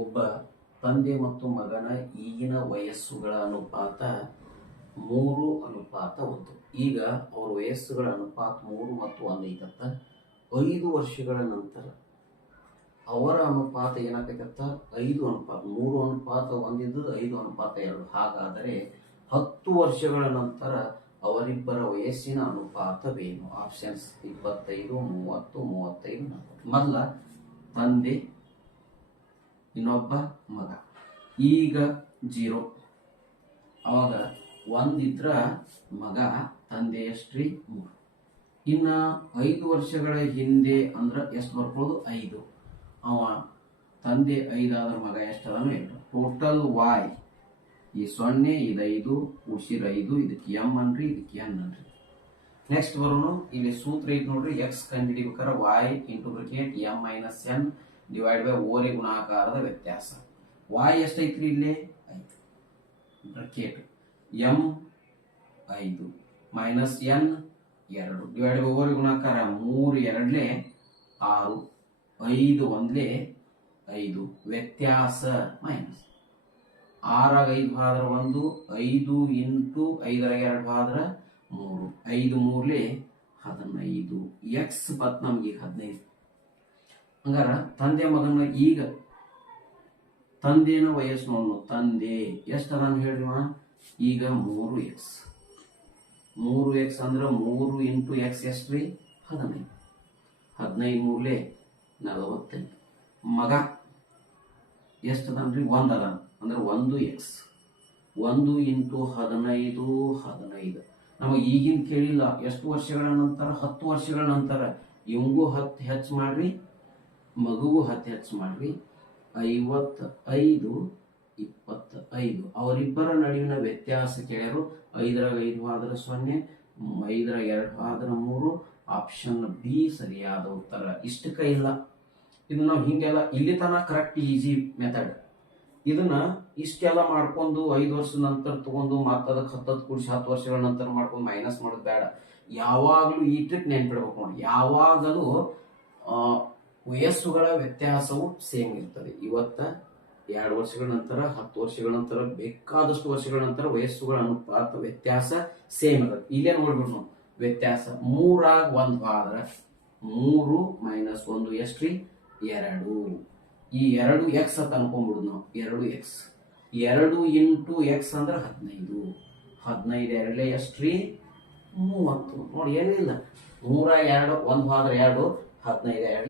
ಒಬ್ಬ ತಂದೆ ಮತ್ತು ಮಗನ ಈಗಿನ ವಯಸ್ಸುಗಳ ಅನುಪಾತ 3:1. ಈಗ ಅವರ ವಯಸ್ಸುಗಳ ಅನುಪಾತ 3 ಮತ್ತು 1 ಐತತ್ತ. 5 ವರ್ಷಗಳ ನಂತರ ಅವರ ಅನುಪಾತ ಏನಾಗತ್ತತ್ತ 5:1. 3:1 ಇದ್ದದ್ದು 5:2. ಹಾಗಾದರೆ 10 ವರ್ಷಗಳ ನಂತರ ಅವರಿಬ್ಬರ ವಯಸ್ಸಿನ ಅನುಪಾತವೇನು? ಆಪ್ಷನ್ಸ್ 25, 30, 35, 40. ಮೊದಲ ತಂದೆ, ಇನ್ನೊಬ್ಬ ಮಗ. ಈಗ 0. ಅವಾಗ 1 ಇದ್ರ ಮಗ, ತಂದೆ ಎಷ್ಟ್ರಿ? 3. ಇನ್ನ 5 ವರ್ಷಗಳ ಹಿಂದೆ ಅಂದ್ರ ಎಷ್ಟು ಬರ್ಕೊಳ್ಳೋದು? 5. ಅವ ತಂದೆ 5 ಆದ್ರ ಮಗ ಎಷ್ಟದನು? 2. ಟೋಟಲ್ y ಈ 0 ಇದು 5 ಉಳಿಸಿರ 5, ಇದಕ್ಕೆ m ಅನ್ರಿ, ಇದಕ್ಕೆ n ಅನ್ರಿ. ನೆಕ್ಸ್ಟ್ ಬರೋನು ಇಲ್ಲಿ ಸೂತ್ರ ಐತಿ ನೋಡ್ರಿ. x ಕಂಡುಹಿಡಿಬೇಕಾದ್ರೆ y into bracket m minus n divide by ಓರೆ ಗುಣಾಕಾರದ ವ್ಯತ್ಯಾಸ. y ಎಷ್ಟೈತ್ರಿ? ಇಲ್ಲಿ 5 bracket m 5 minus n 2 divide by ಓರೆ ಗುಣಾಕಾರ 3 2 6 5 1 5 ವ್ಯತ್ಯಾಸ ಮೈನಸ್ 6 5 ಭಾದ್ರ 1 5 ಇಂಟು 5 2 ಭಾದ್ರ 3 5 3 15 ಎಕ್ಸ್ ಬತ್ ನಮ್ಗೆ 15. ಹಂಗಾರ ತಂದೆ ಮಗನ ಈಗ ತಂದೆನ ವಯಸ್ಸು ನೋಡು. ತಂದೆ ಎಷ್ಟು ಅದಾನ ಹೇಳ್ರಿ? ಈಗ 3x. 3x ಅಂದ್ರೆ 3 ಇಂಟು ಎಕ್ಸ್ ಎಷ್ಟ್ರಿ? 15. 15 3 45. ಮಗ ಎಷ್ಟದನ್ರಿ? 1 ಅದಾನ ಅಂದ್ರೆ 1x. 1 ಇಂಟು 15 15. ನಮಗೆ ಈಗಿನ ಕೇಳಿಲ್ಲ. ಎಷ್ಟು ವರ್ಷಗಳ ನಂತರ? 10 ವರ್ಷಗಳ ನಂತರ. ಇವಂಗೂ 10 ಹೆಚ್ಚು ಮಾಡ್ರಿ, ಮಗುಗೂ 10 ಹೆಚ್ಚು ಮಾಡ್ರಿ. 55 25. ಅವರಿಬ್ಬರ ನಡುವಿನ ವ್ಯತ್ಯಾಸ ಕೇಳ್ಯಾರು. 5 5 ಆದ್ರೆ 0, 5 2 ಆದ್ರೆ 3. ಆಪ್ಷನ್ ಬಿ ಸರಿಯಾದ ಉತ್ತರ. ಇಷ್ಟಕ್ಕ ಇಲ್ಲ. ಇದು ನಾವು ಹಿಂಗೆಲ್ಲ ಇಲ್ಲಿ ತನಕ ಕರೆಕ್ಟ್ ಈಸಿ ಮೆಥಡ್. ಇದನ್ನ ಇಷ್ಟೆಲ್ಲ ಮಾಡ್ಕೊಂಡು 5 ವರ್ಷದ ನಂತರ ತಗೊಂಡು ಮತ್ತೆ ಅದಕ್ಕೆ 10 ಕೂಡಿಸಿ 10 ವರ್ಷಗಳ ನಂತರ ಮಾಡ್ಕೊಂಡು ಮೈನಸ್ ಮಾಡೋದು ಬೇಡ. ಯಾವಾಗಲೂ ಈ ಟ್ರಿಕ್ ನೆನ್ಪಿಡ್ಬೇಕು ನೋಡಿ. ಯಾವಾಗಲೂ ವಯಸ್ಸುಗಳ ವ್ಯತ್ಯಾಸವು ಸೇಮ್ ಇರ್ತದೆ. ಇವತ್ತ 2 ವರ್ಷಗಳ ನಂತರ, 10 ವರ್ಷಗಳ ನಂತರ, ಬೇಕಾದಷ್ಟು ವರ್ಷಗಳ ನಂತರ ವಯಸ್ಸುಗಳ ಅನುಪಾತ ವ್ಯತ್ಯಾಸ ಸೇಮ್ ಇರುತ್ತೆ. ಇಲ್ಲೇ ನೋಡ್ಬಿಟ್ಟು ನಾವು ವ್ಯತ್ಯಾಸ 3 1 ಆದ್ರೆ 3 ಮೈನಸ್ 1 ಎಷ್ಟ್ರಿ? 2. ಈ 2x ಅಂತ ಅನ್ಕೊಂಡ್ಬಿಡುದು ನಾವು. 2x 2 ಇಂಟು ಎಕ್ಸ್ ಅಂದ್ರೆ 15. 15 2 ಎಷ್ಟ್ರಿ? 30. ನೋಡಿ ಏನಿಲ್ಲ. 3 2 1 ಆದ್ರೆ 2, 15